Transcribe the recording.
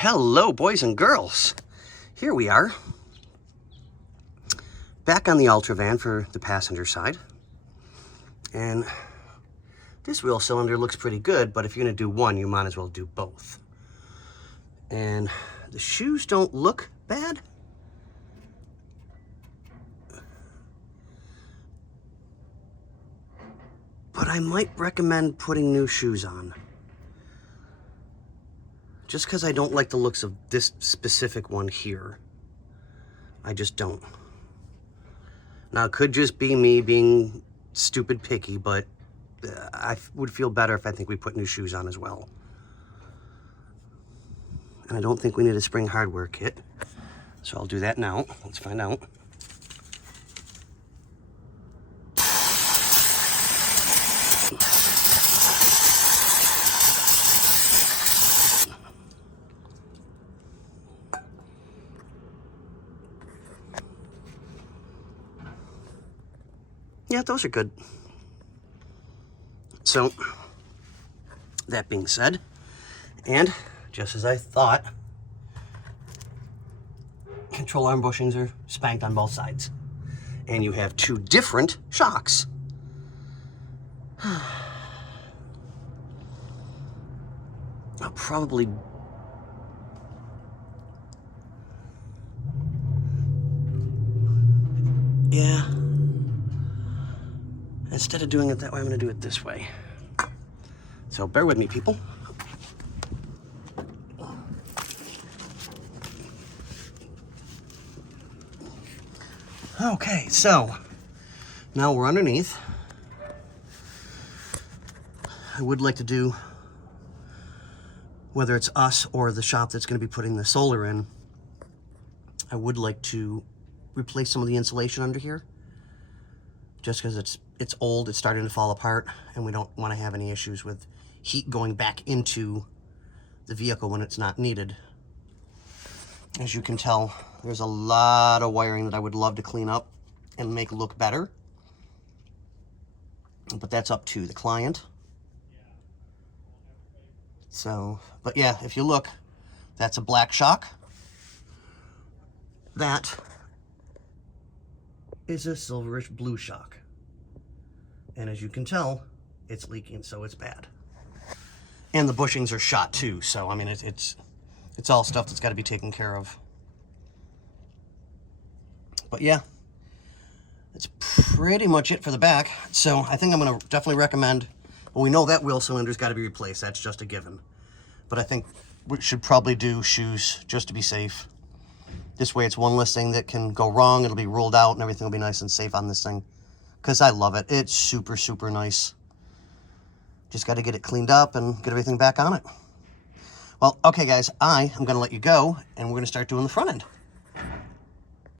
Hello, boys and girls. Here we are, back on the Ultravan for the passenger side. And this wheel cylinder looks pretty good, but if you're gonna do one, you might as well do both. And the shoes don't look bad. But I might recommend putting new shoes on. Just because I don't like the looks of this specific one here. I just don't. Now, it could just be me being stupid picky, but I would feel better if I think we put new shoes on as well. And I don't think we need a spring hardware kit. So I'll do that now. Let's find out. Yeah, those are good. So, that being said, and just as I thought, control arm bushings are spanked on both sides. And you have two different shocks. I'll probably... Yeah. Instead of doing it that way, I'm going to do it this way. So bear with me, people. Okay, so now we're underneath. I would like to do, whether it's us or the shop that's going to be putting the solar in, I would like to replace some of the insulation under here. Just because it's old, it's starting to fall apart, and we don't want to have any issues with heat going back into the vehicle when it's not needed. As you can tell, there's a lot of wiring that I would love to clean up and make look better. But that's up to the client. So, but yeah, if you look, that's a black shock. That is a silverish blue shock. And as you can tell, it's leaking, so it's bad. And the bushings are shot too, so I mean, it's all stuff that's got to be taken care of. But yeah, that's pretty much it for the back. So I think I'm going to definitely recommend, well, we know that wheel cylinder's got to be replaced. That's just a given. But I think we should probably do shoes just to be safe. This way it's one less thing that can go wrong. It'll be ruled out and everything will be nice and safe on this thing. Because I love it. It's super, super nice. Just got to get it cleaned up and get everything back on it. Well, okay, guys, I am going to let you go, and we're going to start doing the front end.